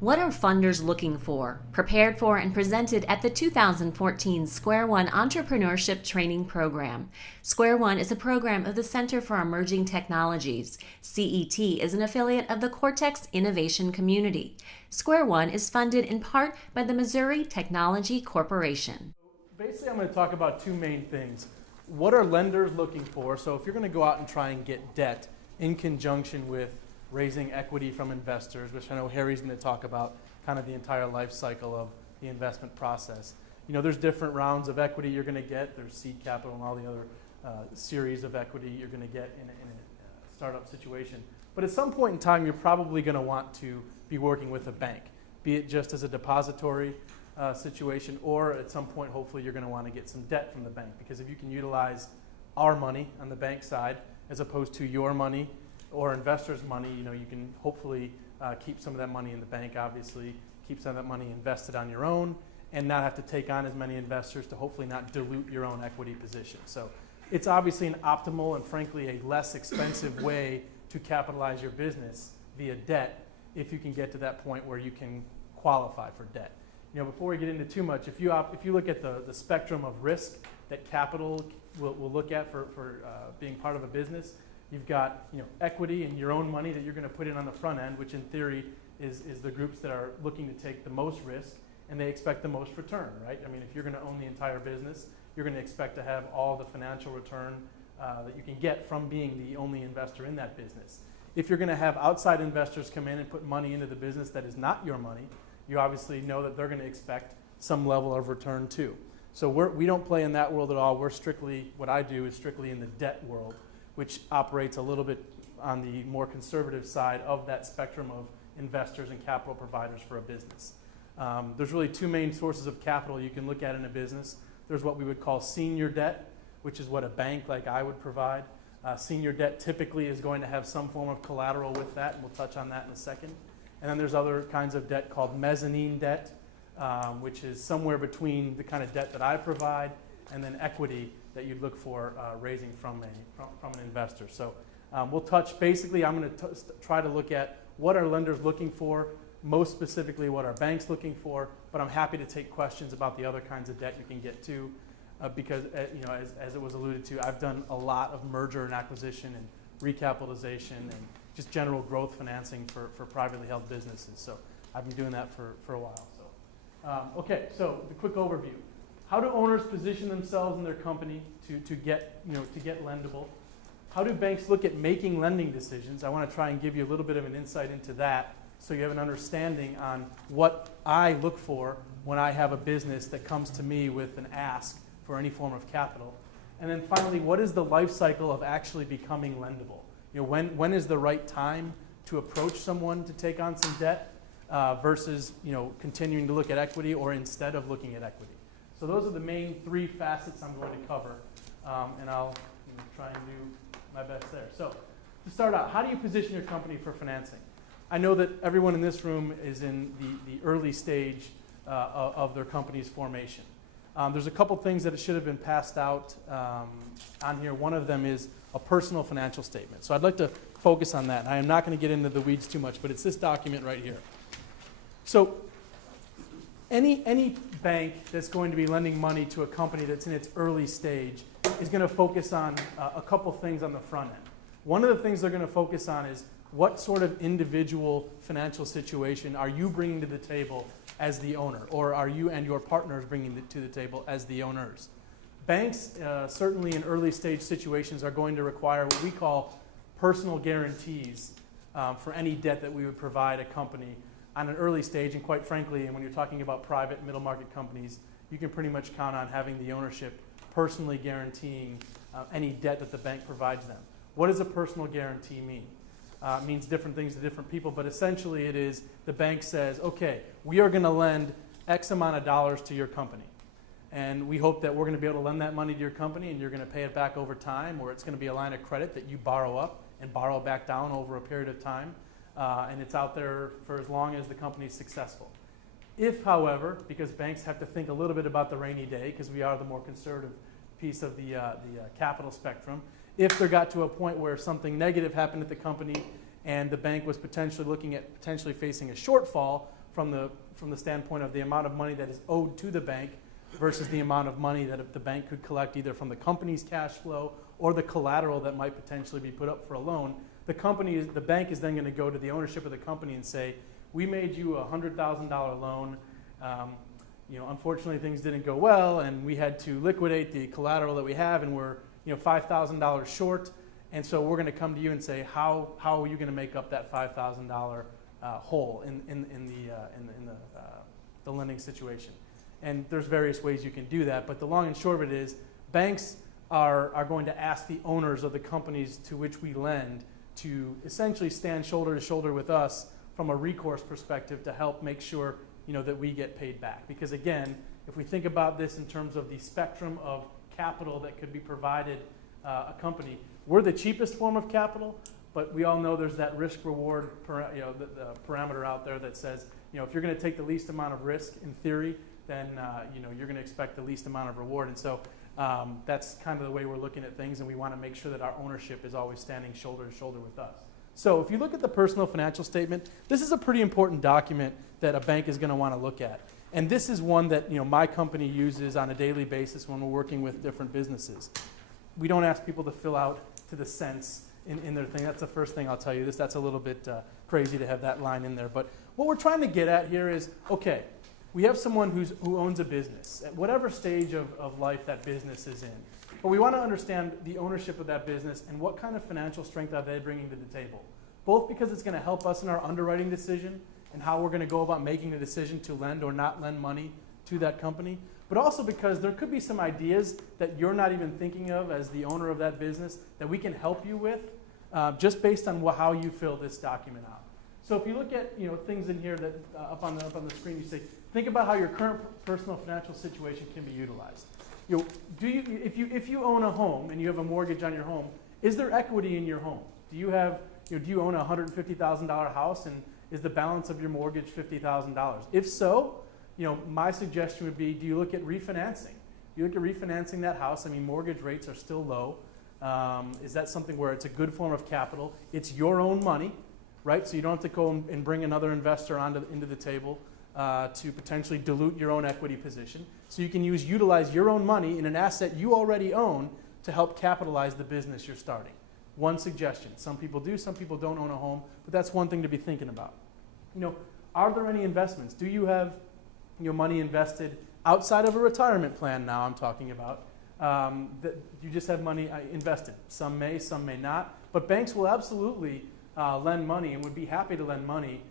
What are funders looking for? Prepared for and presented at the 2014 Square One Entrepreneurship Training Program. Square One is a program of the Center for Emerging Technologies. CET is an affiliate of the Cortex Innovation Community. Square One is funded in part by the Missouri Technology Corporation. Basically, I'm going to talk about two main things. What are lenders looking for? So if you're going to go out and try and get debt in conjunction with raising equity from investors, which I know Harry's going to talk about, kind of the entire life cycle of the investment process. You know, there's different rounds of equity you're going to get. There's seed capital and all the other series of equity you're going to get in a startup situation. But at some point in time, you're probably going to want to be working with a bank, be it just as a depository situation, or at some point, hopefully, you're going to want to get some debt from the bank. Because if you can utilize our money on the bank side as opposed to your money or investors' money, you know, you can hopefully keep some of that money in the bank, obviously, keep some of that money invested on your own, and not have to take on as many investors to hopefully not dilute your own equity position. So it's obviously an optimal and frankly a less expensive way to capitalize your business via debt if you can get to that point where you can qualify for debt. You know, before we get into too much, if you look at the spectrum of risk that capital will look at for being part of a business, you've got, you know, equity and your own money that you're going to put in on the front end, which in theory is the groups that are looking to take the most risk and they expect the most return, right? I mean, if you're going to own the entire business, you're going to expect to have all the financial return that you can get from being the only investor in that business. If you're going to have outside investors come in and put money into the business that is not your money, you obviously know that they're going to expect some level of return too. So we don't play in that world at all. We're strictly, what I do is strictly in the debt world, which operates a little bit on the more conservative side of that spectrum of investors and capital providers for a business. There's really two main sources of capital you can look at in a business. There's what we would call senior debt, which is what a bank like I would provide. Senior debt typically is going to have some form of collateral with that, and we'll touch on that in a second. And then there's other kinds of debt called mezzanine debt, which is somewhere between the kind of debt that I provide and then equity that you'd look for raising from an investor. So we'll touch, basically I'm going to try to look at what are lenders looking for, most specifically what are banks looking for, but I'm happy to take questions about the other kinds of debt you can get to because, you know, as it was alluded to, I've done a lot of merger and acquisition and recapitalization and just general growth financing for privately held businesses. So I've been doing that for a while. So, okay, so the quick overview. How do owners position themselves in their company to get lendable? How do banks look at making lending decisions? I want to try and give you a little bit of an insight into that so you have an understanding on what I look for when I have a business that comes to me with an ask for any form of capital. And then finally, what is the life cycle of actually becoming lendable? You know, when is the right time to approach someone to take on some debt versus, you know, continuing to look at equity or instead of looking at equity? So those are the main three facets I'm going to cover, and I'll try and do my best there. So to start out, how do you position your company for financing? I know that everyone in this room is in the early stage of their company's formation. There's a couple things that should have been passed out on here. One of them is a personal financial statement. So I'd like to focus on that. I am not going to get into the weeds too much, but it's this document right here. So any bank that's going to be lending money to a company that's in its early stage is going to focus on a couple things on the front end. One of the things they're going to focus on is what sort of individual financial situation are you bringing to the table as the owner, or are you and your partners bringing it to the table as the owners? Banks, certainly in early stage situations, are going to require what we call personal guarantees for any debt that we would provide a company on an early stage, and quite frankly, and when you're talking about private middle market companies, you can pretty much count on having the ownership personally guaranteeing any debt that the bank provides them. What does a personal guarantee mean? It means different things to different people, but essentially it is the bank says, okay, we are going to lend X amount of dollars to your company. And we hope that we're going to be able to lend that money to your company and you're going to pay it back over time, or it's going to be a line of credit that you borrow up and borrow back down over a period of time. And it's out there for as long as the company is successful. If, however, because banks have to think a little bit about the rainy day, because we are the more conservative piece of the capital spectrum, if there got to a point where something negative happened at the company and the bank was potentially looking at potentially facing a shortfall, from the standpoint of the amount of money that is owed to the bank versus the amount of money that the bank could collect either from the company's cash flow or the collateral that might potentially be put up for a loan. The bank is then going to go to the ownership of the company and say, we made you a $100,000 loan. Unfortunately, things didn't go well, and we had to liquidate the collateral that we have, and we're $5,000 short. And so we're going to come to you and say, how are you going to make up that $5,000 hole in the lending situation? And there's various ways you can do that, but the long and short of it is, banks are going to ask the owners of the companies to which we lend to essentially stand shoulder to shoulder with us from a recourse perspective to help make sure that we get paid back. Because again, if we think about this in terms of the spectrum of capital that could be provided a company, we're the cheapest form of capital, but we all know there's that risk reward the parameter out there that says if you're going to take the least amount of risk in theory, then you're going to expect the least amount of reward. And so that's kind of the way we're looking at things, and we want to make sure that our ownership is always standing shoulder to shoulder with us. So if you look at the personal financial statement, this is a pretty important document that a bank is going to want to look at. And this is one that my company uses on a daily basis when we're working with different businesses. We don't ask people to fill out to the cents in their thing. That's the first thing I'll tell you. That's a little bit crazy to have that line in there. But what we're trying to get at here is, okay, we have someone who owns a business at whatever stage of life that business is in. But we want to understand the ownership of that business and what kind of financial strength are they bringing to the table. Both because it's going to help us in our underwriting decision and how we're going to go about making the decision to lend or not lend money to that company, but also because there could be some ideas that you're not even thinking of as the owner of that business that we can help you with just based on how you fill this document out. So if you look at things in here that up on the screen, you say, think about how your current personal financial situation can be utilized. If you own a home and you have a mortgage on your home, is there equity in your home? Do you own a $150,000 house, and is the balance of your mortgage $50,000? If so, my suggestion would be, do you look at refinancing? Do you look at refinancing that house? I mean, mortgage rates are still low. Is that something where it's a good form of capital? It's your own money, right? So you don't have to go and bring another investor into the table to potentially dilute your own equity position. So you can utilize your own money in an asset you already own to help capitalize the business you're starting. One suggestion. Some people do, some people don't own a home, but that's one thing to be thinking about. Are there any investments? Do you have money invested outside of a retirement plan now I'm talking about? That you just have money invested. Some may not, but banks will absolutely lend money and would be happy to lend money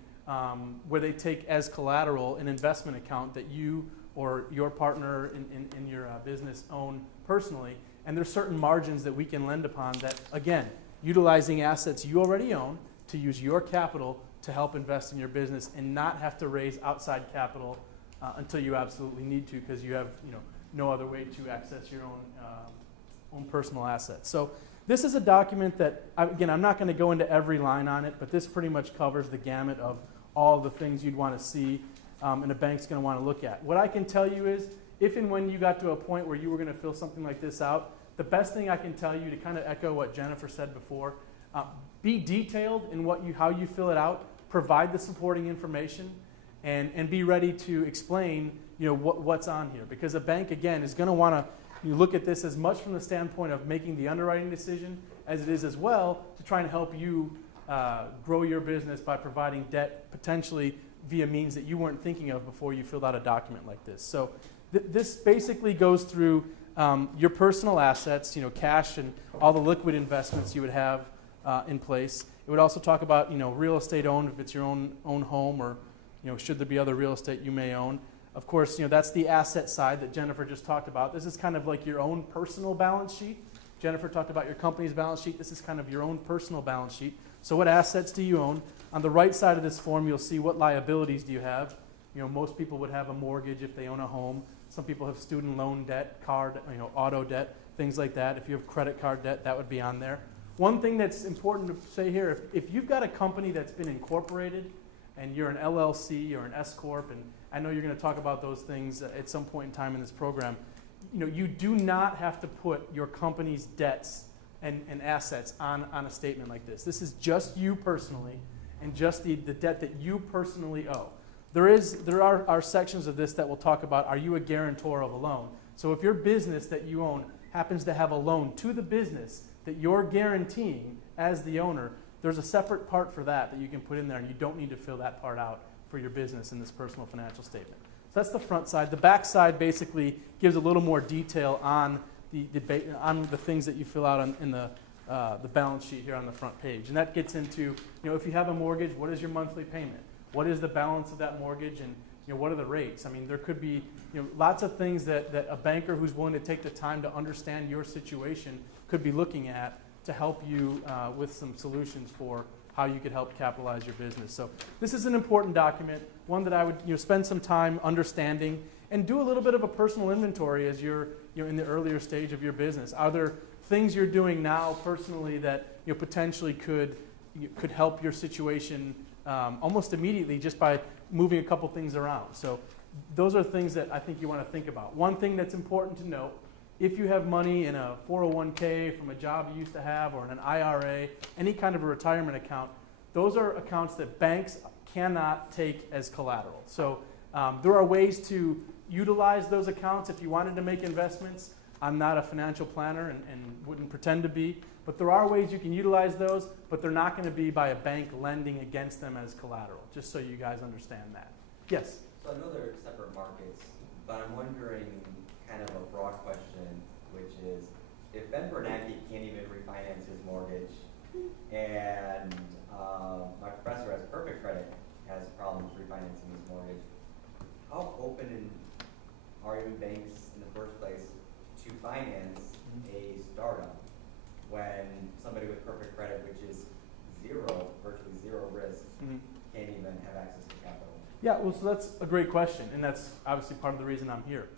where they take as collateral an investment account that you or your partner in your business own personally. And there's certain margins that we can lend upon that, again, utilizing assets you already own to use your capital to help invest in your business and not have to raise outside capital until you absolutely need to because you have no other way to access your own personal assets. So this is a document that, again, I'm not going to go into every line on it, but this pretty much covers the gamut of all the things you'd want to see and a bank's going to want to look at. What I can tell you is, if and when you got to a point where you were going to fill something like this out, the best thing I can tell you, to kind of echo what Jennifer said before, be detailed in how you fill it out, provide the supporting information, and be ready to explain what's on here. Because a bank, again, is going to want to look at this as much from the standpoint of making the underwriting decision as it is as well to try and help you grow your business by providing debt potentially via means that you weren't thinking of before you filled out a document like this. So this basically goes through your personal assets, cash and all the liquid investments you would have in place. It would also talk about, real estate owned, if it's your own home, or, should there be other real estate you may own. Of course, that's the asset side that Jennifer just talked about. This is kind of like your own personal balance sheet. Jennifer talked about your company's balance sheet. This is kind of your own personal balance sheet. So what assets do you own? On the right side of this form, you'll see what liabilities do you have. Most people would have a mortgage if they own a home. Some people have student loan debt, auto debt, things like that. If you have credit card debt, that would be on there. One thing that's important to say here, if you've got a company that's been incorporated and you're an LLC or an S Corp, and I know you're going to talk about those things at some point in time in this program, you do not have to put your company's debts and assets on a statement like this. This is just you personally and just the debt that you personally owe. there are sections of this that will talk about, are you a guarantor of a loan? So if your business that you own happens to have a loan to the business that you're guaranteeing as the owner, there's a separate part for that you can put in there, and you don't need to fill that part out for your business in this personal financial statement. So that's the front side. The back side basically gives a little more detail on the things that you fill out in the balance sheet here on the front page. And that gets into, if you have a mortgage, what is your monthly payment? What is the balance of that mortgage, and what are the rates? I mean, there could be lots of things that a banker who's willing to take the time to understand your situation could be looking at to help you with some solutions for how you could help capitalize your business. So this is an important document, one that I would spend some time understanding and do a little bit of a personal inventory as you're in the earlier stage of your business. Are there things you're doing now personally that potentially could help your situation almost immediately just by moving a couple things around? So those are things that I think you want to think about. One thing that's important to note, if you have money in a 401k from a job you used to have, or in an IRA, any kind of a retirement account, those are accounts that banks cannot take as collateral. So there are ways to utilize those accounts if you wanted to make investments. I'm not a financial planner and wouldn't pretend to be, but there are ways you can utilize those, but they're not going to be by a bank lending against them as collateral, just so you guys understand that. Yes? So I know they're separate markets, but I'm wondering kind of a broad question, which is, if Ben Bernanke can't even refinance his mortgage, and my professor has perfect credit, has problems refinancing his mortgage, how open are you banks in the first place to finance a startup when somebody with perfect credit, which is virtually zero risk, can't even have access to capital? Yeah, well, so that's a great question, and that's obviously part of the reason I'm here.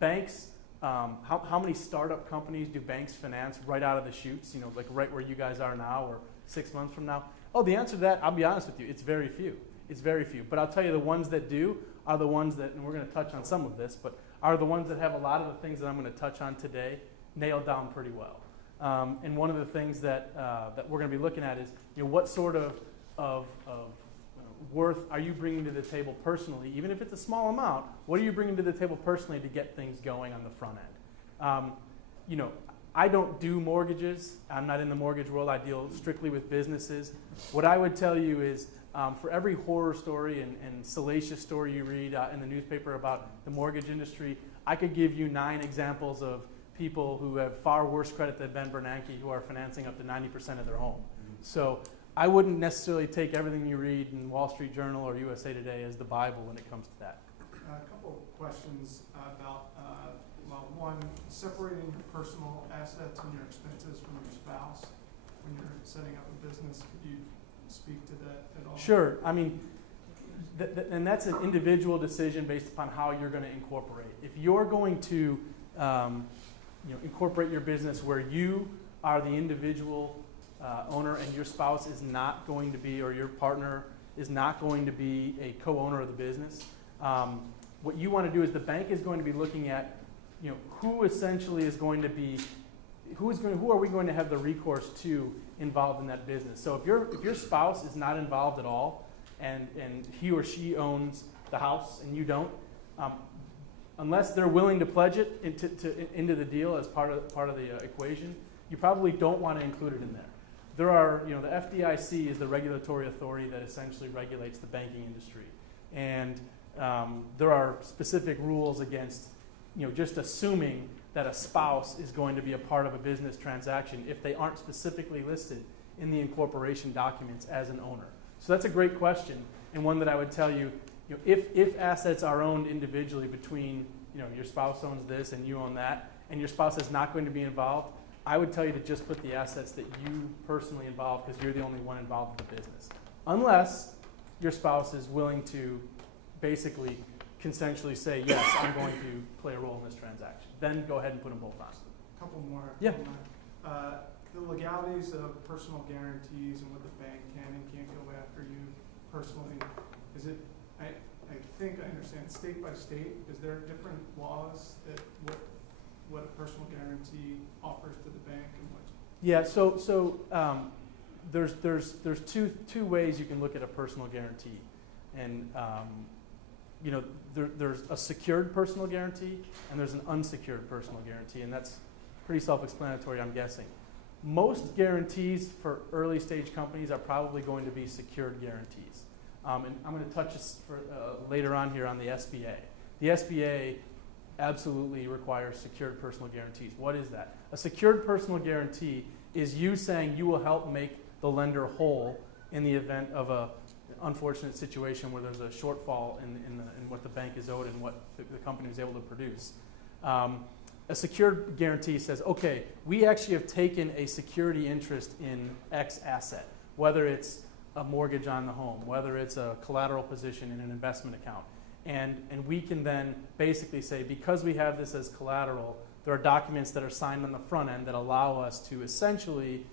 Banks, how many startup companies do banks finance right out of the chutes, like right where you guys are now or 6 months from now? Oh, the answer to that, I'll be honest with you, it's very few. It's very few. But I'll tell you, the ones that do are the ones that, and we're going to touch on some of this, but are the ones that have a lot of the things that I'm going to touch on today nailed down pretty well. And one of the things that we're going to be looking at is, what sort of worth are you bringing to the table personally? Even if it's a small amount, what are you bringing to the table personally to get things going on the front end? I don't do mortgages. I'm not in the mortgage world. I deal strictly with businesses. What I would tell you is, for every horror story and salacious story you read in the newspaper about the mortgage industry, I could give you 9 examples of people who have far worse credit than Ben Bernanke who are financing up to 90% of their home. So I wouldn't necessarily take everything you read in Wall Street Journal or USA Today as the Bible when it comes to that. A couple of questions about, one, separating your personal assets and your expenses from your spouse when you're setting up a business. Could you speak to that at all? Sure. I mean, and that's an individual decision based upon how you're going to incorporate. If you're going to incorporate your business where you are the individual owner and your spouse is not going to be, or your partner is not going to be a co-owner of the business, what you want to do is the bank is going to be looking at, who essentially is going to be, who are we going to have the recourse to involved in that business. So if your spouse is not involved at all, and he or she owns the house and you don't, unless they're willing to pledge it into the deal as part of the equation, you probably don't want to include it in there. There are, the FDIC is the regulatory authority that essentially regulates the banking industry, and there are specific rules against, just assuming that a spouse is going to be a part of a business transaction if they aren't specifically listed in the incorporation documents as an owner. So that's a great question, and one that I would tell you, if assets are owned individually between, your spouse owns this and you own that, and your spouse is not going to be involved, I would tell you to just put the assets that you personally involve, because you're the only one involved with the business. Unless your spouse is willing to basically consensually say, yes, I'm going to play a role in this transaction. Then go ahead and put them both on. A couple more. Yeah. The legalities of personal guarantees and what the bank can and can't go after you personally, is it, I think I understand, state by state, is there different laws that what a personal guarantee offers to the bank and what? Yeah, so there's two ways you can look at a personal guarantee. And you know, there's a secured personal guarantee and there's an unsecured personal guarantee, and that's pretty self-explanatory, I'm guessing. Most guarantees for early stage companies are probably going to be secured guarantees. And I'm going to touch this later on here on the SBA. The SBA absolutely requires secured personal guarantees. What is that? A secured personal guarantee is you saying you will help make the lender whole in the event of a unfortunate situation where there's a shortfall in what the bank is owed and what the company is able to produce. A secured guarantee says, okay, we actually have taken a security interest in X asset, whether it's a mortgage on the home, whether it's a collateral position in an investment account. And we can then basically say, because we have this as collateral, there are documents that are signed on the front end that allow us to essentially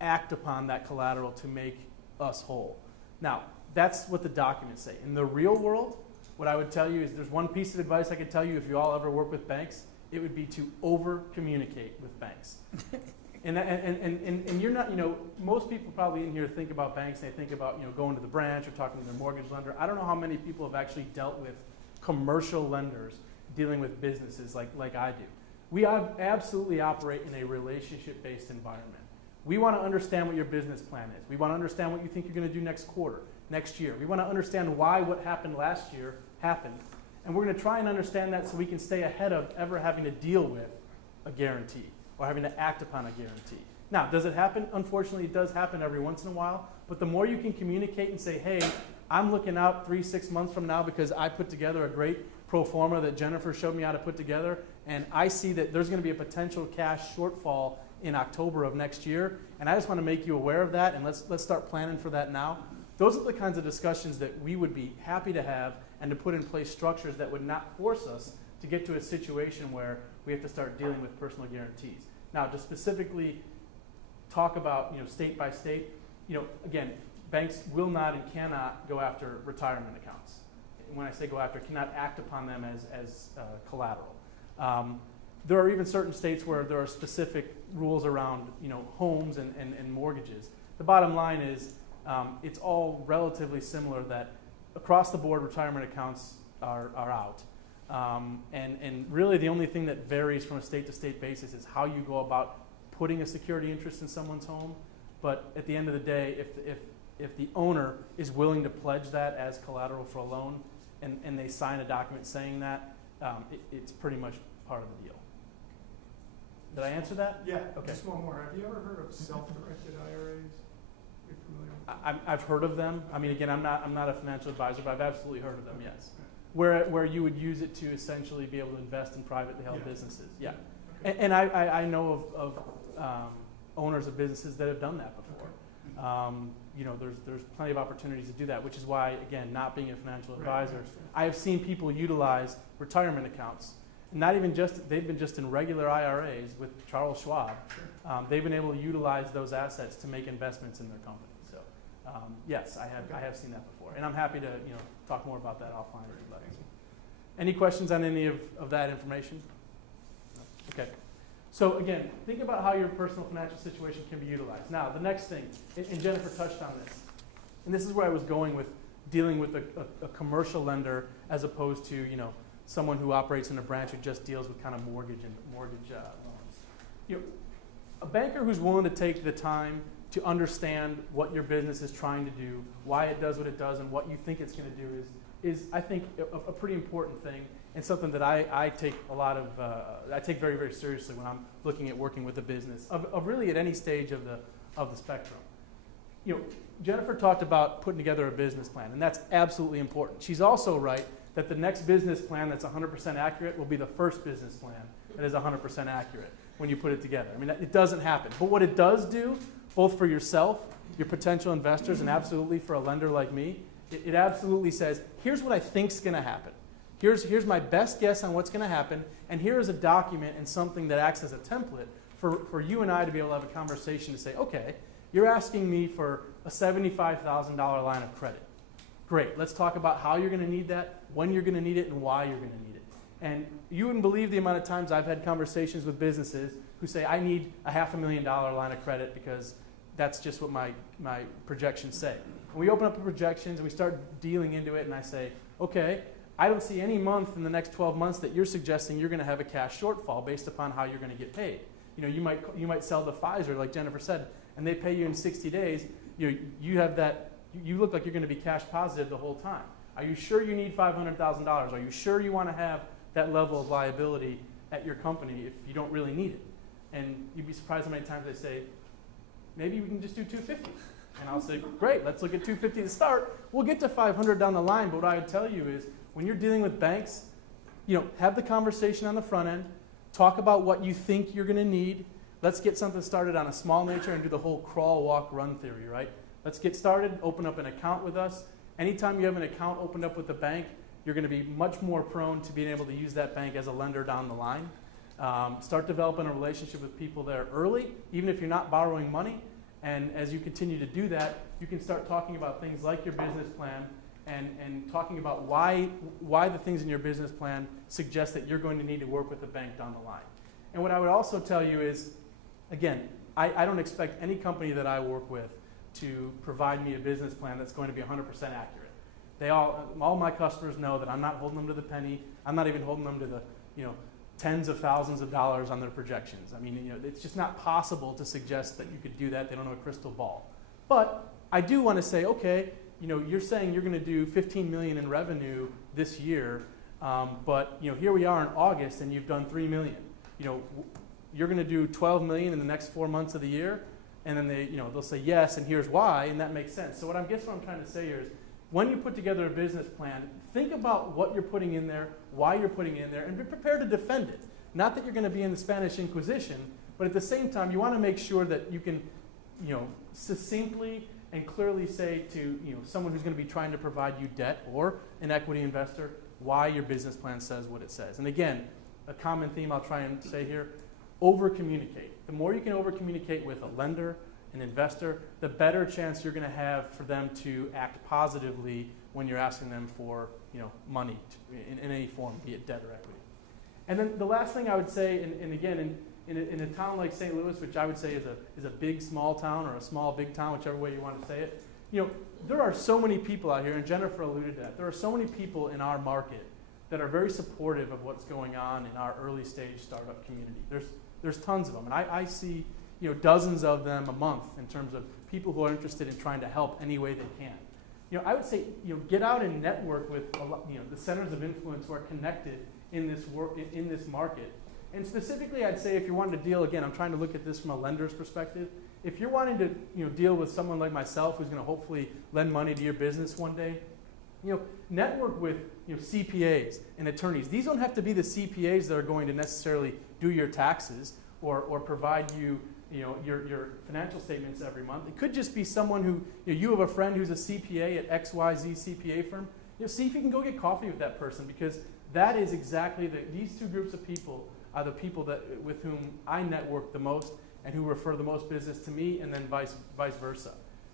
act upon that collateral to make us whole. Now, that's what the documents say. In the real world, what I would tell you is there's one piece of advice I could tell you if you all ever work with banks, it would be to over-communicate with banks. And you're not, you know, most people probably in here think about banks, and they think about, you know, going to the branch or talking to their mortgage lender. I don't know how many people have actually dealt with commercial lenders dealing with businesses like I do. We absolutely operate in a relationship-based environment. We want to understand what your business plan is. We want to understand what you think you're going to do next quarter, next year. We want to understand why what happened last year happened. And we're going to try and understand that so we can stay ahead of ever having to deal with a guarantee or having to act upon a guarantee. Now, does it happen? Unfortunately, it does happen every once in a while. But the more you can communicate and say, hey, I'm looking out 3-6 months from now because I put together a great pro forma that Jennifer showed me how to put together, and I see that there's going to be a potential cash shortfall in October of next year, and I just want to make you aware of that, and let's start planning for that now. Those are the kinds of discussions that we would be happy to have and to put in place structures that would not force us to get to a situation where we have to start dealing with personal guarantees. Now, to specifically talk about, you know, state by state, you know, again, banks will not and cannot go after retirement accounts. When I say go after, cannot act upon them as collateral. There are even certain states where there are specific rules around, you know, homes and mortgages. The bottom line is it's all relatively similar, that across the board retirement accounts are out. And really the only thing that varies from a state to state basis is how you go about putting a security interest in someone's home. But at the end of the day, if the owner is willing to pledge that as collateral for a loan and they sign a document saying that, it's pretty much part of the deal. Did I answer that? Yeah, Okay. just one more. Have you ever heard of self-directed IRAs? Are you familiar with that? I've heard of them. I mean, again, I'm not a financial advisor, but I've absolutely heard of them, yes. Where you would use it to essentially be able to invest in privately held businesses, yeah. Okay. And I know of owners of businesses that have done that before. You know, there's plenty of opportunities to do that, which is why, again, not being a financial advisor, I have seen people utilize retirement accounts. Not even just, they've been just in regular IRAs with Charles Schwab. Sure. They've been able to utilize those assets to make investments in their company. So, yes, I have seen that before, and I'm happy to, you know, talk more about that offline if you'd like. Any questions on any of that information? Okay. So again, think about how your personal financial situation can be utilized. Now, the next thing, and Jennifer touched on this, and this is where I was going with dealing with a commercial lender as opposed to, you know, someone who operates in a branch who just deals with kind of mortgage loans. You know, a banker who's willing to take the time to understand what your business is trying to do, why it does what it does, and what you think it's going to do is I think a pretty important thing, and something that I take a lot of I take very, very seriously when I'm looking at working with a business of really at any stage of the spectrum. You know, Jennifer talked about putting together a business plan, and that's absolutely important. She's also right that the next business plan that's 100% accurate will be the first business plan that is 100% accurate when you put it together. I mean, it doesn't happen. But what it does do, both for yourself, your potential investors, and absolutely for a lender like me, it absolutely says, here's what I think's going to happen. Here's my best guess on what's going to happen, and here is a document and something that acts as a template for you and I to be able to have a conversation to say, okay, you're asking me for a $75,000 line of credit. Great, let's talk about how you're going to need that, when you're going to need it, and why you're going to need it. And you wouldn't believe the amount of times I've had conversations with businesses who say, I need a $500,000 line of credit because that's just what my projections say. And we open up the projections and we start dealing into it, and I say, okay, I don't see any month in the next 12 months that you're suggesting you're going to have a cash shortfall based upon how you're going to get paid. You know, you might sell to Pfizer, like Jennifer said, and they pay you in 60 days. You have that. You look like you're going to be cash positive the whole time. Are you sure you need $500,000? Are you sure you want to have that level of liability at your company if you don't really need it? And you'd be surprised how many times they say, maybe we can just do 250. And I'll say, great, let's look at 250 to start. We'll get to 500 down the line, but what I would tell you is, when you're dealing with banks, have the conversation on the front end, talk about what you think you're going to need. Let's get something started on a small nature and do the whole crawl, walk, run theory, right? Let's get started, open up an account with us. Anytime you have an account opened up with the bank, you're going to be much more prone to being able to use that bank as a lender down the line. Start developing a relationship with people there early, even if you're not borrowing money. And as you continue to do that, you can start talking about things like your business plan and talking about why the things in your business plan suggest that you're going to need to work with the bank down the line. And what I would also tell you is, again, I don't expect any company that I work with to provide me a business plan that's going to be 100% accurate. All my customers know that I'm not holding them to the penny. I'm not even holding them to the, tens of thousands of dollars on their projections. I mean, it's just not possible to suggest that you could do that. They don't have a crystal ball. But I do want to say, okay, you're saying you're going to do 15 million in revenue this year, but here we are in August and you've done 3 million. You're going to do 12 million in the next 4 months of the year, and then they'll say yes, and here's why, and that makes sense. So what I'm trying to say here is, when you put together a business plan, think about what you're putting in there, why you're putting it in there, and be prepared to defend it. Not that you're going to be in the Spanish Inquisition, but at the same time, you want to make sure that you can, succinctly and clearly say to someone who's going to be trying to provide you debt or an equity investor why your business plan says what it says. And again, a common theme I'll try and say here: over-communicate. The more you can over-communicate with a lender, an investor, the better chance you're going to have for them to act positively when you're asking them for money in any form, be it debt or equity. And then the last thing I would say, and again, in a town like St. Louis, which I would say is a big small town or a small big town, whichever way you want to say it, there are so many people out here, and Jennifer alluded to that. There are so many people in our market that are very supportive of what's going on in our early stage startup community. There's tons of them, and I see dozens of them a month in terms of people who are interested in trying to help any way they can. I would say get out and network with the centers of influence who are connected in this market. And specifically, I'd say if you're wanting to deal, again, I'm trying to look at this from a lender's perspective. If you're wanting to deal with someone like myself who's going to hopefully lend money to your business one day, network with CPAs and attorneys. These don't have to be the CPAs that are going to necessarily do your taxes or provide you your financial statements every month. It could just be someone who, you have a friend who's a CPA at XYZ CPA firm. See if you can go get coffee with that person, because that is exactly these two groups of people are the people with whom I network the most and who refer the most business to me, and then vice versa.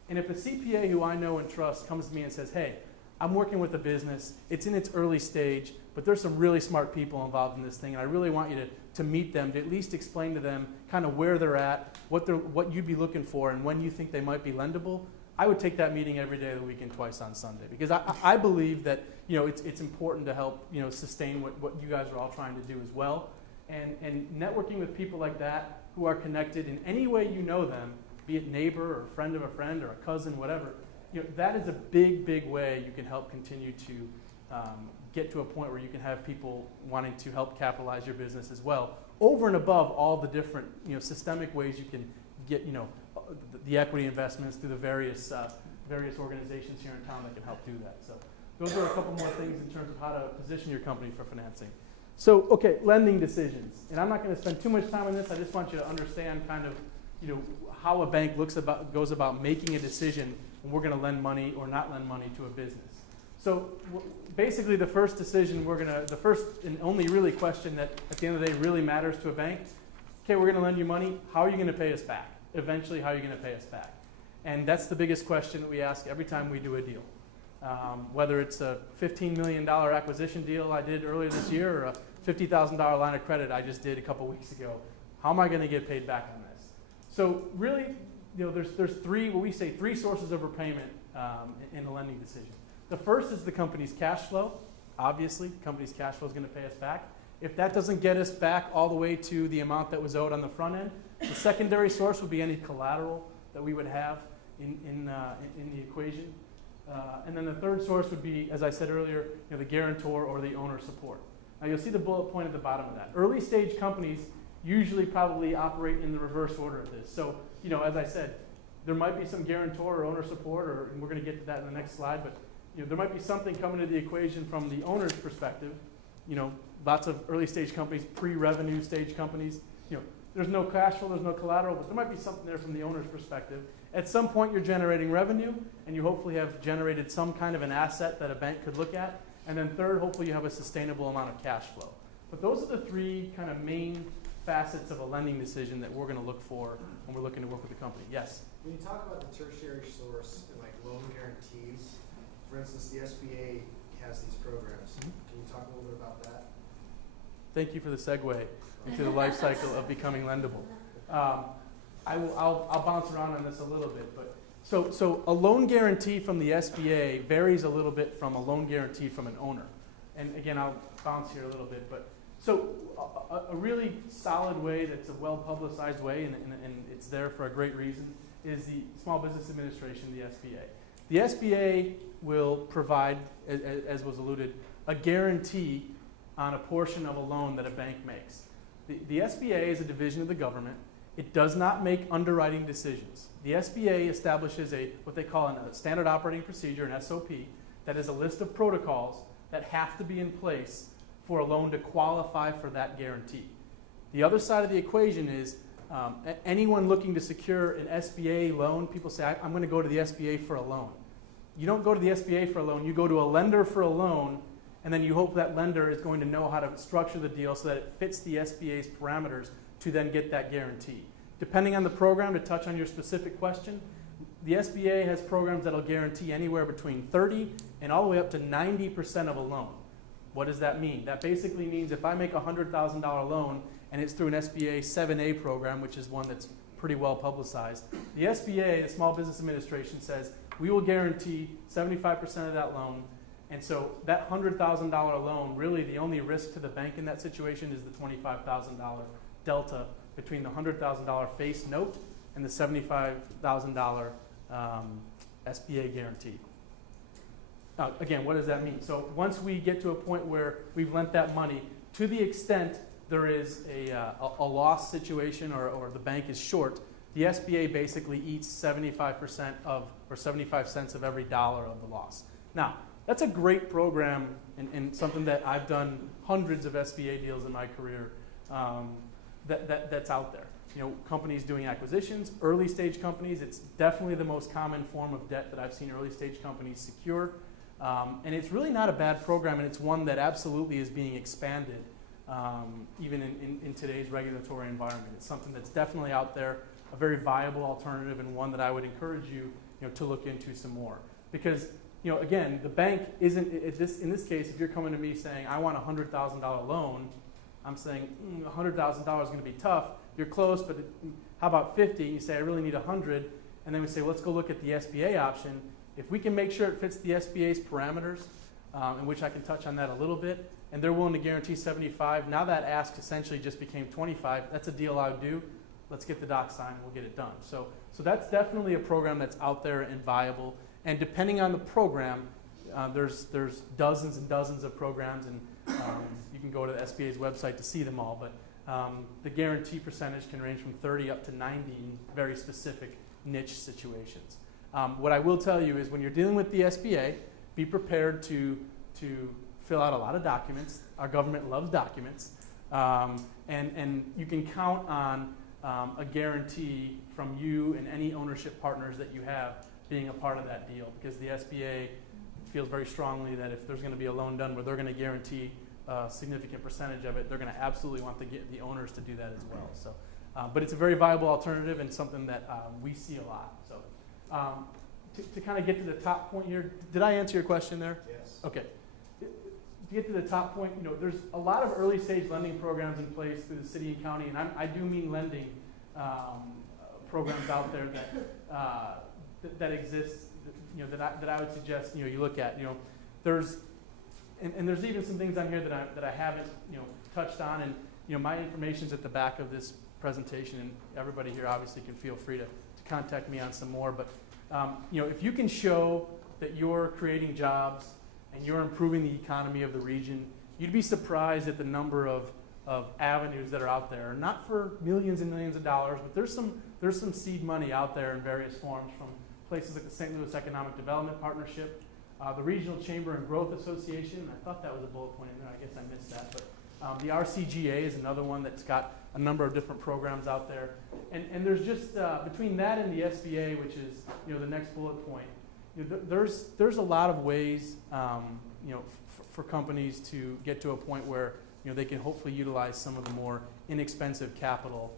And if a CPA who I know and trust comes to me and says, hey, I'm working with a business, it's in its early stage, but there's some really smart people involved in this thing, and I really want you to meet them, to at least explain to them kind of where they're at, what you'd be looking for, and when you think they might be lendable, I would take that meeting every day of the week and twice on Sunday, because I believe that it's important to help sustain what you guys are all trying to do as well, and networking with people like that who are connected in any way you know them, be it neighbor or a friend of a friend or a cousin, whatever. That is a big way you can help continue to get to a point where you can have people wanting to help capitalize your business as well, over and above all the different systemic ways you can get the equity investments through the various organizations here in town that can help do that. So those are a couple more things in terms of how to position your company for financing. So okay, lending decisions, and I'm not going to spend too much time on this. I just want you to understand kind of how a bank goes about making a decision when we're going to lend money or not lend money to a business. So basically, the first decision the first and only really question that at the end of the day really matters to a bank. Okay, we're going to lend you money. How are you going to pay us back? Eventually, how are you going to pay us back? And that's the biggest question that we ask every time we do a deal. Whether it's a $15 million acquisition deal I did earlier this year or a $50,000 line of credit I just did a couple weeks ago, how am I going to get paid back on this? So really, there's three sources of repayment in a lending decision. The first is the company's cash flow. Obviously, the company's cash flow is going to pay us back. If that doesn't get us back all the way to the amount that was owed on the front end, the secondary source would be any collateral that we would have in the equation. And then the third source would be, as I said earlier, the guarantor or the owner support. Now you'll see the bullet point at the bottom of that. Early stage companies usually probably operate in the reverse order of this. So, as I said, there might be some guarantor or owner support, and we're going to get to that in the next slide, but there might be something coming to the equation from the owner's perspective. Lots of early stage companies, pre-revenue stage companies, there's no cash flow, there's no collateral, but there might be something there from the owner's perspective. At some point you're generating revenue, and you hopefully have generated some kind of an asset that a bank could look at. And then third, hopefully you have a sustainable amount of cash flow. But those are the three kind of main facets of a lending decision that we're going to look for when we're looking to work with a company. Yes? When you talk about the tertiary source and like loan guarantees, for instance, the SBA has these programs. Mhm. Can you talk a little bit about that? Thank you for the segue into the life cycle of becoming lendable. I'll bounce around on this a little bit, but so a loan guarantee from the SBA varies a little bit from a loan guarantee from an owner. And again, I'll bounce here a little bit, but so a really solid way that's a well-publicized way, and it's there for a great reason, is the Small Business Administration, the SBA. The SBA will provide, as was alluded, a guarantee on a portion of a loan that a bank makes. The SBA is a division of the government. It does not make underwriting decisions. The SBA establishes what they call a standard operating procedure, an SOP, that is a list of protocols that have to be in place for a loan to qualify for that guarantee. The other side of the equation is anyone looking to secure an SBA loan, people say, I'm going to go to the SBA for a loan. You don't go to the SBA for a loan, you go to a lender for a loan, and then you hope that lender is going to know how to structure the deal so that it fits the SBA's parameters to then get that guarantee. Depending on the program, to touch on your specific question, the SBA has programs that will guarantee anywhere between 30 and all the way up to 90% of a loan. What does that mean? That basically means if I make a $100,000 loan and it's through an SBA 7A program, which is one that's pretty well publicized, the SBA, the Small Business Administration, says we will guarantee 75% of that loan. And so that $100,000 loan, really the only risk to the bank in that situation is the $25,000 delta between the $100,000 face note and the $75,000 SBA guarantee. Now, again, what does that mean? So once we get to a point where we've lent that money, to the extent there is a loss situation or the bank is short, the SBA basically eats 75% of, or 75 cents of every dollar of the loss. Now, that's a great program and something that I've done hundreds of SBA deals in my career that's out there. Companies doing acquisitions, early stage companies, it's definitely the most common form of debt that I've seen early stage companies secure. And it's really not a bad program, and it's one that absolutely is being expanded even in today's regulatory environment. It's something that's definitely out there, a very viable alternative, and one that I would encourage you, to look into some more. Because again, the bank isn't, in this case, if you're coming to me saying, I want a $100,000 loan, I'm saying, $100,000 is going to be tough. You're close, but how about 50? You say, I really need 100. And then we say, let's go look at the SBA option. If we can make sure it fits the SBA's parameters, in which I can touch on that a little bit, and they're willing to guarantee 75, now that ask essentially just became 25. That's a deal I would do. Let's get the doc signed, we'll get it done. So that's definitely a program that's out there and viable. And depending on the program, there's dozens and dozens of programs, and you can go to the SBA's website to see them all. But the guarantee percentage can range from 30 up to 90 in very specific niche situations. What I will tell you is when you're dealing with the SBA, be prepared to fill out a lot of documents. Our government loves documents. And you can count on a guarantee from you and any ownership partners that you have being a part of that deal, because the SBA feels very strongly that if there's going to be a loan done where they're going to guarantee a significant percentage of it, they're going to absolutely want the owners to do that as well. So, but it's a very viable alternative and something that we see a lot. So to kind of get to the top point here, did I answer your question there? Yes. Okay. To get to the top point, there's a lot of early stage lending programs in place through the city and county, and I do mean lending programs out there that exist. that I would suggest you look at. There's and there's even some things on here that I haven't touched on, and my information's at the back of this presentation, and everybody here obviously can feel free to contact me on some more. But if you can show that you're creating jobs and you're improving the economy of the region, you'd be surprised at the number of avenues that are out there. Not for millions and millions of dollars, but there's some seed money out there in various forms from places like the St. Louis Economic Development Partnership, the Regional Chamber and Growth Association. I thought that was a bullet point in there. I guess I missed that. But the RCGA is another one that's got a number of different programs out there. And there's just, between that and the SBA, which is the next bullet point, there's a lot of ways for companies to get to a point where they can hopefully utilize some of the more inexpensive capital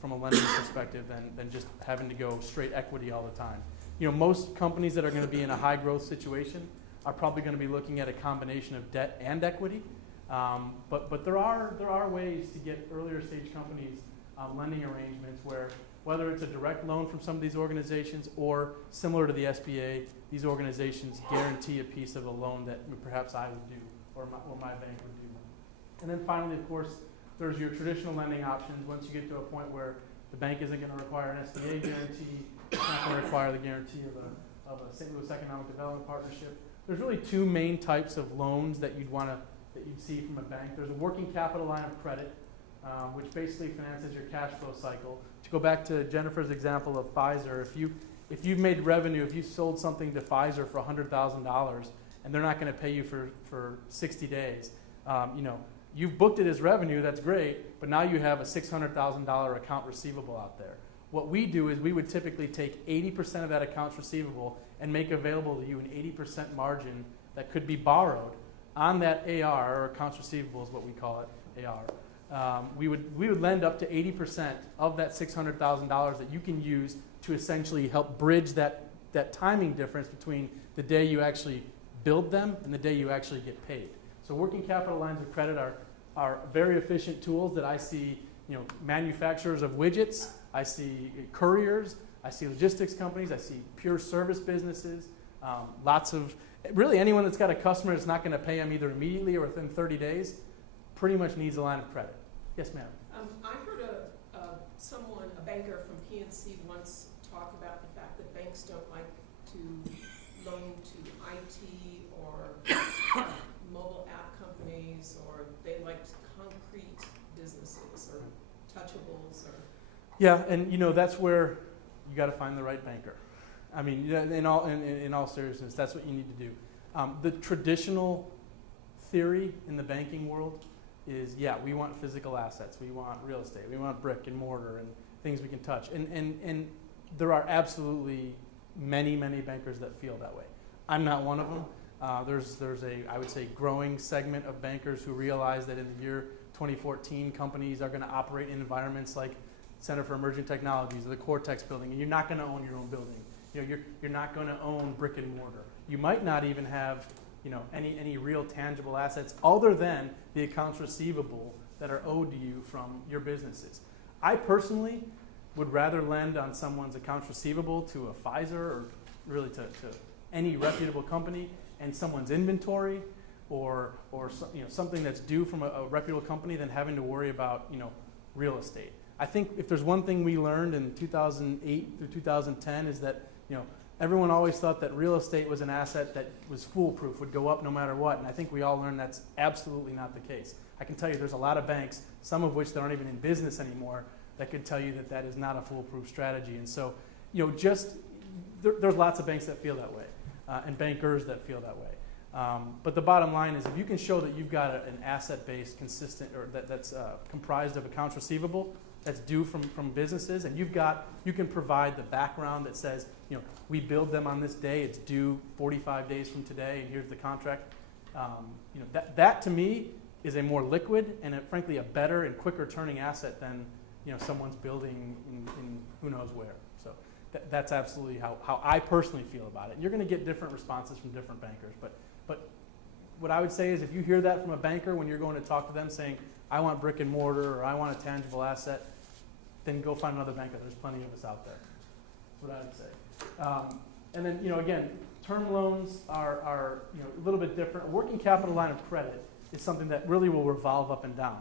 from a lending perspective than just having to go straight equity all the time. Most companies that are going to be in a high growth situation are probably going to be looking at a combination of debt and equity. But there are ways to get earlier stage companies lending arrangements where, whether it's a direct loan from some of these organizations or similar to the SBA, these organizations guarantee a piece of a loan that perhaps I would do or my bank would do. And then finally, of course, there's your traditional lending options. Once you get to a point where the bank isn't going to require an SBA guarantee, it's not going to require the guarantee of a St. Louis Economic Development Partnership. There's really two main types of loans that you'd see from a bank. There's a working capital line of credit, which basically finances your cash flow cycle. To go back to Jennifer's example of Pfizer, if you've made revenue, if you sold something to Pfizer for $100,000 and they're not going to pay you for 60 days, you've booked it as revenue, that's great, but now you have a $600,000 account receivable out there. What we do is we would typically take 80% of that accounts receivable and make available to you an 80% margin that could be borrowed on that AR, or accounts receivable is what we call it, AR. We would lend up to 80% of that $600,000 that you can use to essentially help bridge that timing difference between the day you actually build them and the day you actually get paid. So working capital lines of credit are very efficient tools that I see manufacturers of widgets, I see couriers, I see logistics companies, I see pure service businesses, lots of, really anyone that's got a customer that's not going to pay them either immediately or within 30 days pretty much needs a line of credit. Yes, ma'am. I heard a banker from PNC once talk about the fact that banks don't like to loan to IT or mobile app companies, or they liked concrete businesses or touchables or. Yeah, and that's where you got to find the right banker. I mean, in all seriousness, that's what you need to do. The traditional theory in the banking world is, we want physical assets, we want real estate, we want brick and mortar and things we can touch. And there are absolutely many, many bankers that feel that way. I'm not one of them. There's I would say, growing segment of bankers who realize that in the year 2014, companies are going to operate in environments like Center for Emerging Technologies or the Cortex building, and you're not going to own your own building. You're not going to own brick and mortar. You might not even have any real tangible assets other than the accounts receivable that are owed to you from your businesses. I personally would rather lend on someone's accounts receivable to a Pfizer or really to any reputable company and someone's inventory or something that's due from a reputable company than having to worry about real estate. I think if there's one thing we learned in 2008 through 2010 is that everyone always thought that real estate was an asset that was foolproof, would go up no matter what, and I think we all learned that's absolutely not the case. I can tell you there's a lot of banks, some of which that aren't even in business anymore, that could tell you that is not a foolproof strategy. And so, there's lots of banks that feel that way, and bankers that feel that way. But the bottom line is, if you can show that you've got an asset base consistent, or that's comprised of accounts receivable that's due from businesses, and you can provide the background that says, we build them on this day, it's due 45 days from today, and here's the contract. That to me is a more liquid and frankly a better and quicker turning asset than someone's building in who knows where. So that's absolutely how I personally feel about it. You're going to get different responses from different bankers, but what I would say is, if you hear that from a banker when you're going to talk to them saying, I want brick and mortar or I want a tangible asset, then go find another banker. There's plenty of us out there. That's what I would say. And then, again, term loans are a little bit different. A working capital line of credit is something that really will revolve up and down.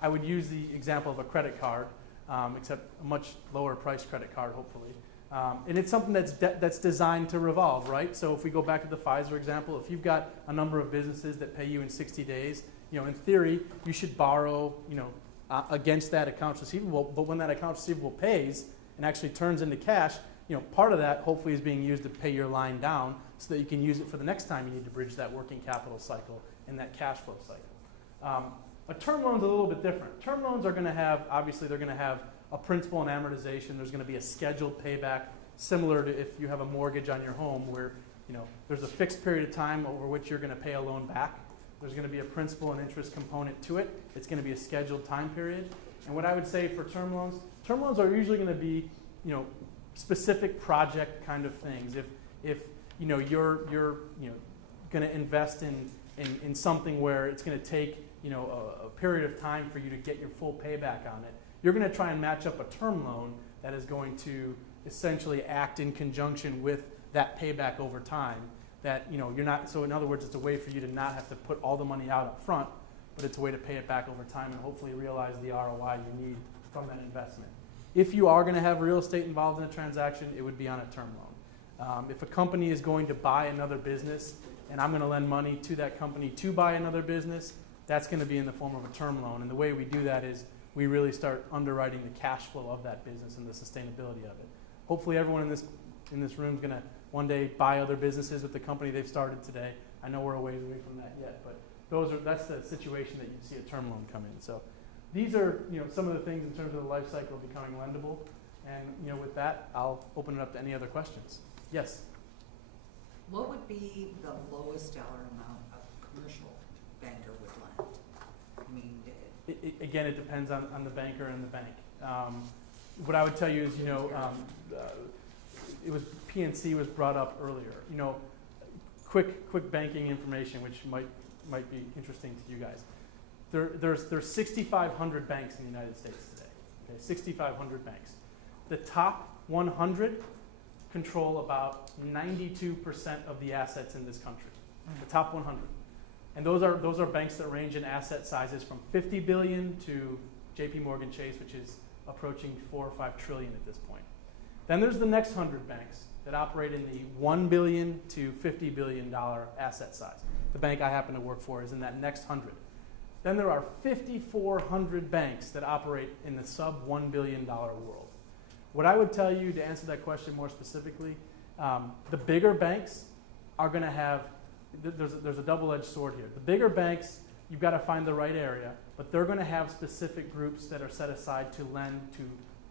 I would use the example of a credit card, except a much lower price credit card, hopefully. And it's something that's designed to revolve, right? So if we go back to the Pfizer example, if you've got a number of businesses that pay you in 60 days, in theory, you should borrow, against that accounts receivable. But when that accounts receivable pays and actually turns into cash, part of that hopefully is being used to pay your line down so that you can use it for the next time you need to bridge that working capital cycle and that cash flow cycle. A term loan's a little bit different. Term loans are going to have, obviously, they're going to have a principal and amortization. There's going to be a scheduled payback, similar to if you have a mortgage on your home, where there's a fixed period of time over which you're going to pay a loan back. There's going to be a principal and interest component to it. It's going to be a scheduled time period. And what I would say for term loans are usually going to be, specific project kind of things. If you're going to invest in something where it's going to take a period of time for you to get your full payback on it, you're going to try and match up a term loan that is going to essentially act in conjunction with that payback over time. That you're not. So in other words, it's a way for you to not have to put all the money out up front, but it's a way to pay it back over time and hopefully realize the ROI you need from that investment. If you are going to have real estate involved in a transaction, it would be on a term loan. If a company is going to buy another business and I'm going to lend money to that company to buy another business, that's going to be in the form of a term loan. And the way we do that is we really start underwriting the cash flow of that business and the sustainability of it. Hopefully everyone in this room is going to one day buy other businesses with the company they've started today. I know we're a ways away from that yet, but that's the situation that you'd see a term loan come in. So these are some of the things in terms of the life cycle of becoming lendable. And with that, I'll open it up to any other questions. Yes? What would be the lowest dollar amount a commercial banker would lend? I mean, Again, it depends on the banker and the bank. What I would tell you is, it was PNC was brought up earlier. Quick banking information, which might be interesting to you guys. There's 6,500 banks in the United States today. Okay, 6,500 banks. The top 100 control about 92% of the assets in this country. The top 100. And those are banks that range in asset sizes from 50 billion to JP Morgan Chase, which is approaching 4 or 5 trillion at this point. Then there's the next 100 banks that operate in the $1 billion to $50 billion asset size. The bank I happen to work for is in that next 100. Then there are 5,400 banks that operate in the sub $1 billion world. What I would tell you to answer that question more specifically, the bigger banks are going to have, there's a double-edged sword here. The bigger banks, you've got to find the right area, but they're going to have specific groups that are set aside to lend to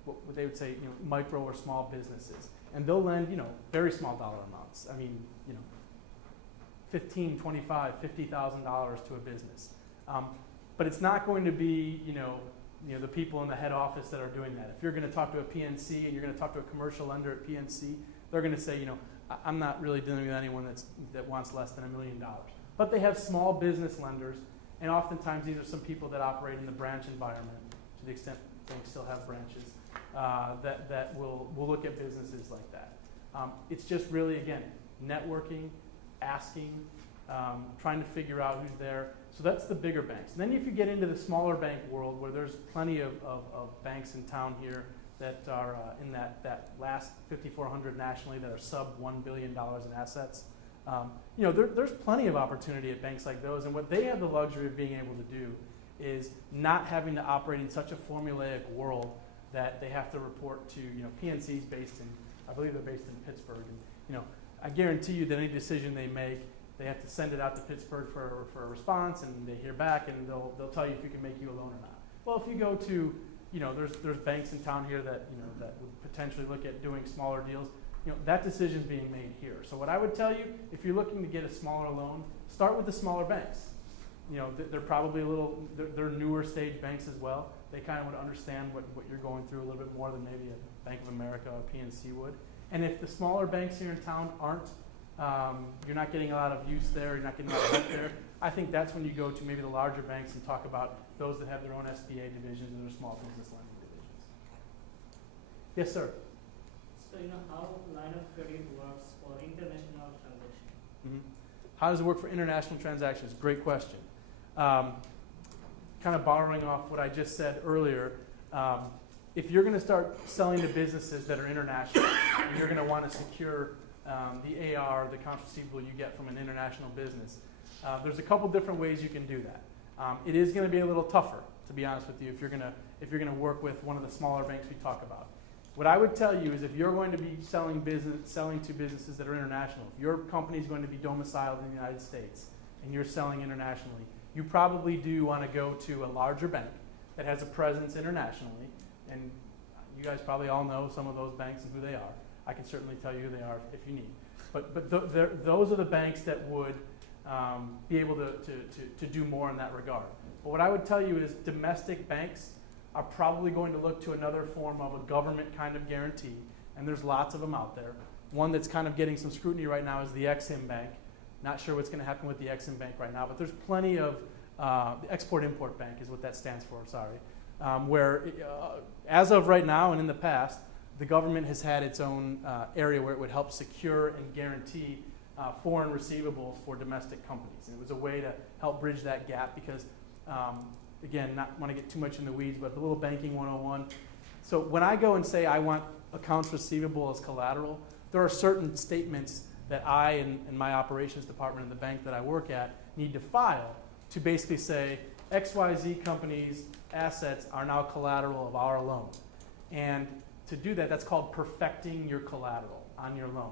what they would say, micro or small businesses. And they'll lend, very small dollar amounts. I mean, $15,000, $25,000, $50,000 to a business. But it's not going to be, the people in the head office that are doing that. If you're going to talk to a PNC and you're going to talk to a commercial lender at PNC, they're going to say, I'm not really dealing with anyone that wants less than $1 million. But they have small business lenders, and oftentimes these are some people that operate in the branch environment, to the extent banks still have branches, that will look at businesses like that. It's just really, again, networking, asking, trying to figure out who's there. So that's the bigger banks. And then if you get into the smaller bank world, where there's plenty of banks in town here that are in that last 5,400 nationally that are sub $1 billion in assets, there's plenty of opportunity at banks like those. And what they have the luxury of being able to do is not having to operate in such a formulaic world that they have to report to, PNC's based in, I believe they're based in Pittsburgh. And, I guarantee you that any decision they make, they have to send it out to Pittsburgh for a response, and they hear back, and they'll tell you if you can make you a loan or not. Well, if you go to, there's banks in town here that that would potentially look at doing smaller deals. That decision's being made here. So what I would tell you, if you're looking to get a smaller loan, start with the smaller banks. They're probably they're newer stage banks as well. They kind of would understand what you're going through a little bit more than maybe a Bank of America or PNC would. And if the smaller banks here in town aren't, you're not getting a lot of use there, you're not getting a lot of help there, I think that's when you go to maybe the larger banks and talk about those that have their own SBA divisions and their small business lending divisions. Yes, sir. So So how line of credit works for international transactions? Mhm. How does it work for international transactions? Great question. Kind of borrowing off what I just said earlier, if you're going to start selling to businesses that are international, and you're going to want to secure the AR, the accounts receivable you get from an international business, there's a couple different ways you can do that. It is going to be a little tougher, to be honest with you, if you're going to work with one of the smaller banks we talk about. What I would tell you is if you're going to be selling to businesses that are international, if your company is going to be domiciled in the United States and you're selling internationally, you probably do want to go to a larger bank that has a presence internationally. And you guys probably all know some of those banks and who they are. I can certainly tell you who they are if you need. But those are the banks that would be able to do more in that regard. But what I would tell you is domestic banks are probably going to look to another form of a government kind of guarantee, and there's lots of them out there. One that's kind of getting some scrutiny right now is the Ex-Im Bank. Not sure what's going to happen with the Ex-Im Bank right now, but there's plenty of, the Export-Import Bank is what that stands for, sorry, where as of right now and in the past, the government has had its own area where it would help secure and guarantee foreign receivables for domestic companies. And it was a way to help bridge that gap because again, not want to get too much in the weeds, but the little banking 101. So when I go and say I want accounts receivable as collateral, there are certain statements that I and my operations department in the bank that I work at need to file to basically say XYZ company's assets are now collateral of our loan. And to do that, that's called perfecting your collateral on your loan.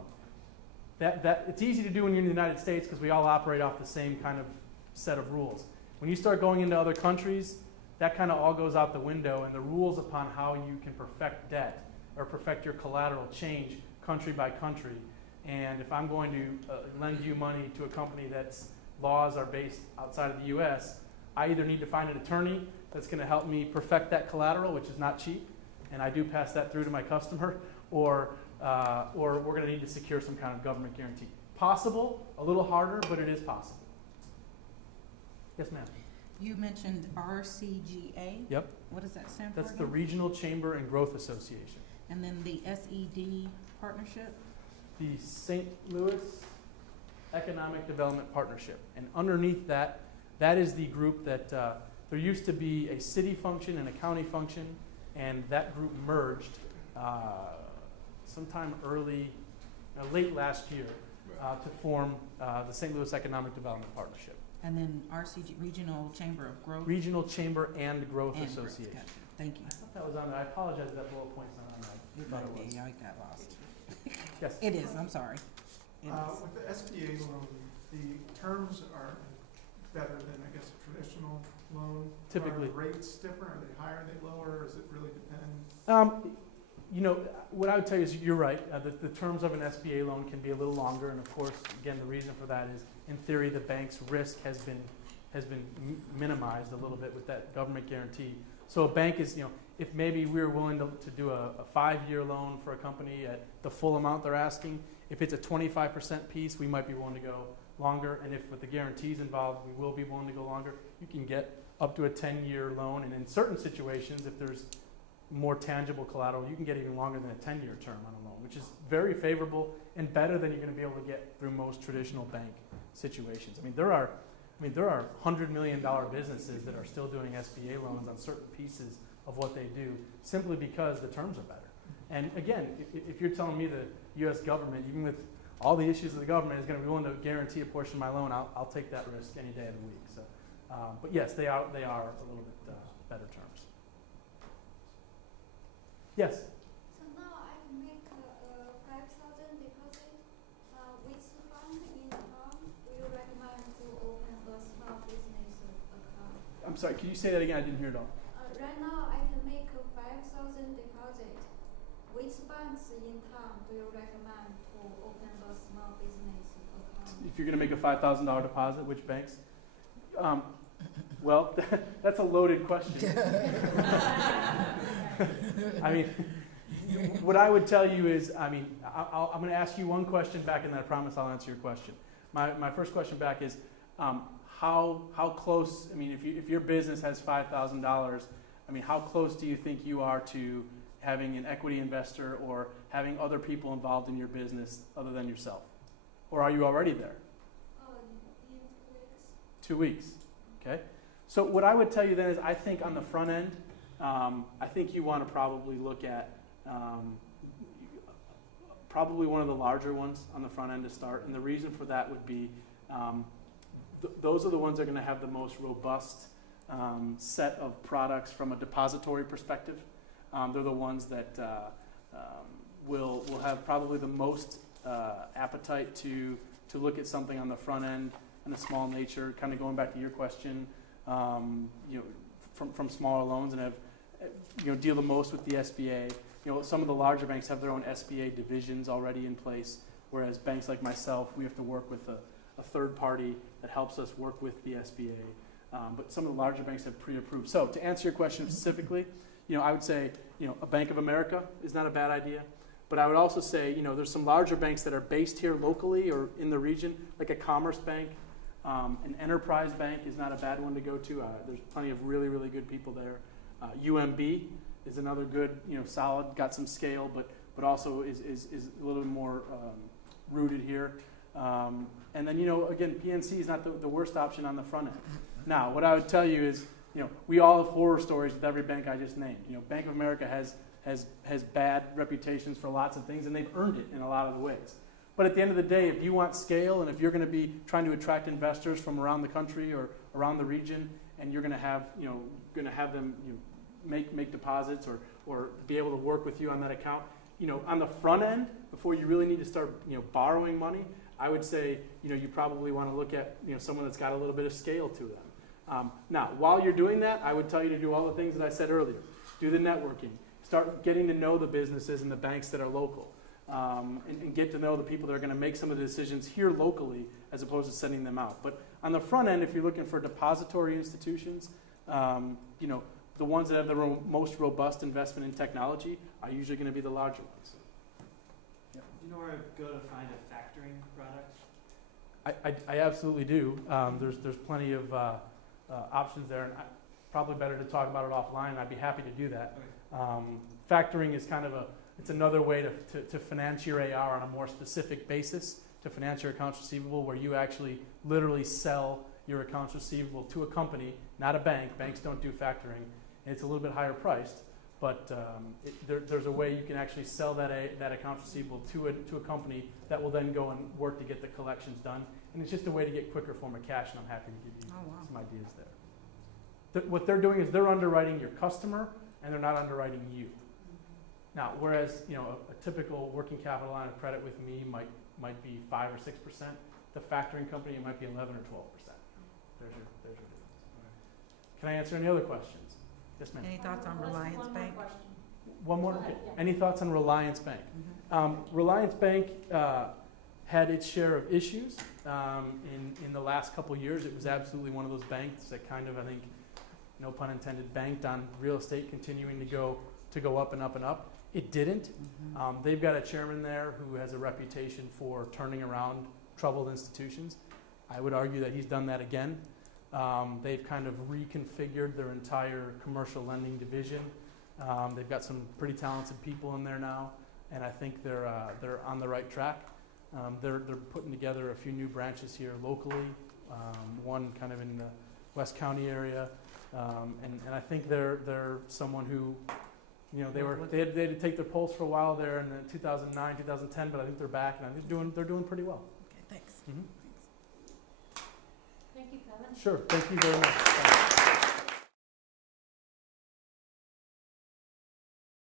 It's easy to do when you're in the United States because we all operate off the same kind of set of rules. When you start going into other countries, that kind of all goes out the window, and the rules upon how you can perfect debt or perfect your collateral change country by country. And if I'm going to lend you money to a company that's laws are based outside of the U.S., I either need to find an attorney that's going to help me perfect that collateral, which is not cheap, and I do pass that through to my customer, or we're going to need to secure some kind of government guarantee. Possible, a little harder, but it is possible. Yes, ma'am. You mentioned RCGA. Yep. What does that stand for? That's the Regional Chamber and Growth Association. And then the SED partnership? The St. Louis Economic Development Partnership. And underneath that, that is the group that there used to be a city function and a county function, and that group merged sometime late last year to form the St. Louis Economic Development Partnership. And then RCG, Regional Chamber of Growth? Regional Chamber and Growth and Association. Gotcha. Thank you. I thought that was on there. I apologize if that bullet point's not on there. I thought it was. Yeah, I got lost. Yes. It is, I'm sorry. It is. With the SBA loan, the terms are better than, I guess, a traditional loan. Typically. Are rates different? Are they higher, are they lower? Does it really depend? What I would tell you is you're right. The terms of an SBA loan can be a little longer, and of course, again, the reason for that is, in theory, the bank's risk has been minimized a little bit with that government guarantee. So a bank is, if maybe we were willing to do a 5-year loan for a company at the full amount they're asking, if it's a 25% piece, we might be willing to go longer. And if with the guarantees involved, we will be willing to go longer. You can get up to a 10-year loan, and in certain situations, if there's more tangible collateral, you can get even longer than a 10-year term on a loan, which is very favorable and better than you're going to be able to get through most traditional bank situations. There are $100 million businesses that are still doing SBA loans on certain pieces of what they do simply because the terms are better. And again, if you're telling me the U.S. government, even with all the issues of the government, is going to be willing to guarantee a portion of my loan, I'll take that risk any day of the week. So, but yes, they are a little bit better terms. Yes. So now I can make a 5,000 deposit. Which bank in town do you recommend to open a small business account? I'm sorry, can you say that again? I didn't hear it all. Right now I can make a 5,000 deposit. Which banks in town do you recommend to open a small business account? If you're going to make a $5,000 deposit, which banks? Well, that's a loaded question. What I would tell you is, I'm going to ask you one question back, and then I promise I'll answer your question. My first question back is, how close? If your business has $5,000, how close do you think you are to having an equity investor or having other people involved in your business other than yourself? Or are you already there? In 2 weeks. 2 weeks, okay? So what I would tell you then is I think on the front end, I think you want to probably look at probably one of the larger ones on the front end to start. And the reason for that would be those are the ones that are going to have the most robust set of products from a depository perspective. They're the ones that will have probably the most appetite to look at something on the front end in a small nature, kind of going back to your question, from smaller loans and have, deal the most with the SBA. Some of the larger banks have their own SBA divisions already in place, whereas banks like myself, we have to work with a third party that helps us work with the SBA. But some of the larger banks have pre-approved. So to answer your question specifically, I would say, a Bank of America is not a bad idea. But I would also say, there's some larger banks that are based here locally or in the region, like a Commerce Bank. An Enterprise Bank is not a bad one to go to. There's plenty of really, really good people there. UMB is another good, solid, got some scale, but also is a little bit more rooted here. And then, again, PNC is not the worst option on the front end. Now, what I would tell you is, we all have horror stories with every bank I just named. Bank of America has bad reputations for lots of things, and they've earned it in a lot of the ways. But at the end of the day, if you want scale and if you're going to be trying to attract investors from around the country or around the region, and you're going to have, them make deposits or be able to work with you on that account, on the front end, before you really need to start, borrowing money, I would say, you probably want to look at, someone that's got a little bit of scale to them. Now, while you're doing that, I would tell you to do all the things that I said earlier. Do the networking. Start getting to know the businesses and the banks that are local. And get to know the people that are going to make some of the decisions here locally as opposed to sending them out. But on the front end, if you're looking for depository institutions, the ones that have the most robust investment in technology are usually going to be the larger ones. Do you know where to go to find a factoring product? I absolutely do. There's plenty of options there, and probably better to talk about it offline. I'd be happy to do that. Okay. Factoring is kind of it's another way to finance your AR on a more specific basis, to finance your accounts receivable, where you actually literally sell your accounts receivable to a company, not a bank. Banks don't do factoring, and it's a little bit higher priced. But there's a way you can actually sell that accounts receivable to a company that will then go and work to get the collections done. And it's just a way to get quicker form of cash, and I'm happy to give you some ideas there. What they're doing is they're underwriting your customer, and they're not underwriting you. Now, whereas a typical working capital line of credit with me might be 5 or 6%, the factoring company it might be 11 or 12%. There's your difference. Can I answer any other questions? Yes, ma'am. Any thoughts on Reliance Bank? One more. Okay. Any thoughts on Reliance Bank? Mm-hmm. Reliance Bank had its share of issues in the last couple of years. It was absolutely one of those banks that kind of, I think, no pun intended, banked on real estate continuing to go up and up and up. It didn't. Mm-hmm. They've got a chairman there who has a reputation for turning around troubled institutions. I would argue that he's done that again. They've kind of reconfigured their entire commercial lending division. They've got some pretty talented people in there now, and I think they're on the right track. They're putting together a few new branches here locally, one kind of in the West County area, and I think they're someone who, they had to take their pulse for a while there in 2009, 2010, but I think they're back, and I think they're doing pretty well. Okay, thanks. Mm-hmm. Thank you, Kevin. Sure. Thank you very much.